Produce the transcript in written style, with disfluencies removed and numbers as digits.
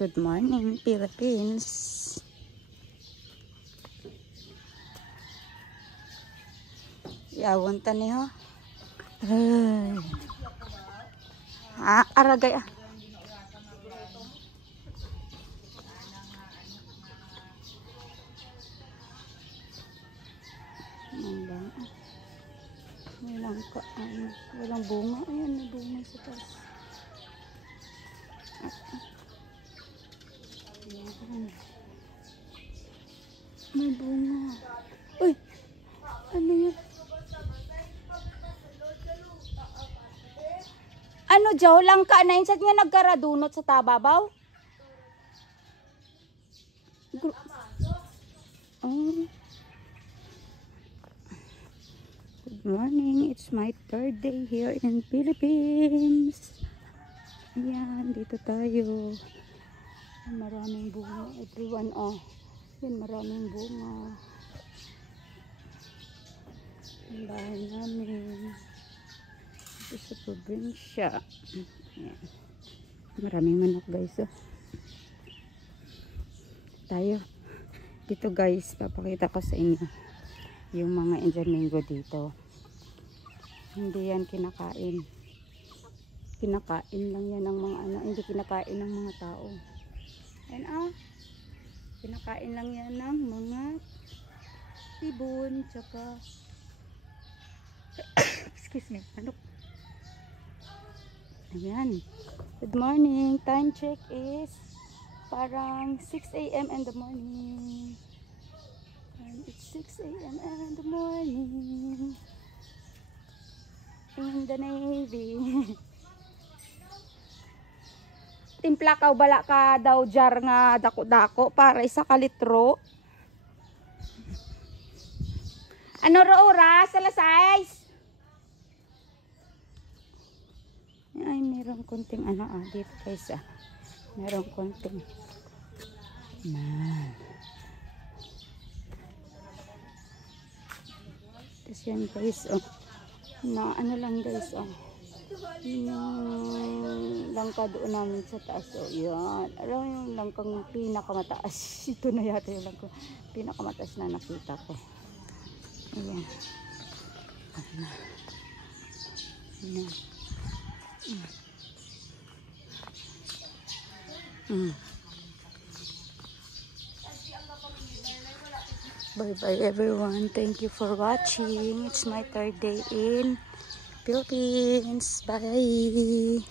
Good morning, Philippines. Yawon tani ho. Aragay ah. Walang bunga. Ayan, may bunga sa taas. Ayan. May bunga. Uy! Ano yun? Ano, Jow? Langka na yun? Saan nga nagkaradunot sa tababaw? Oh. Good morning. It's my third day here in Philippines. Ayan, dito tayo. Maraming bunga. Everyone, oh. Yan, maraming bunga. Ang bahay namin. Ito sa probinsya. Ayan. Maraming manok, guys, oh. Tayo. Dito, guys, papakita ko sa inyo yung mga Indian dito. Hindi yan kinakain. Kinakain lang yan ng mga ano, hindi kinakain ng mga tao. Ayan ah. Kinakain lang yan ng mga ibon, tsaka excuse me, ano? Ayan. Good morning. Time check is parang 6 AM in the morning. And it's 6 AM in the morning. In the Navy. Timpla ka bala ka daw jar nga dako-dako para isa ka litro. Ano ro oras? Alas 6. Ay, merong konting ano dito guys ah. Merong konting. Nan. Tapos yan guys oh. Na ano lang guys oh. Yung langka doon namin sa taas oh. Yan. Alam yung langkang pinakamataas. Ito na yata yung langkang pinakamataas na nakita ko. Ayan. Ayan. Bye bye everyone. Thank you for watching. It's my third day in Philippines. Bye.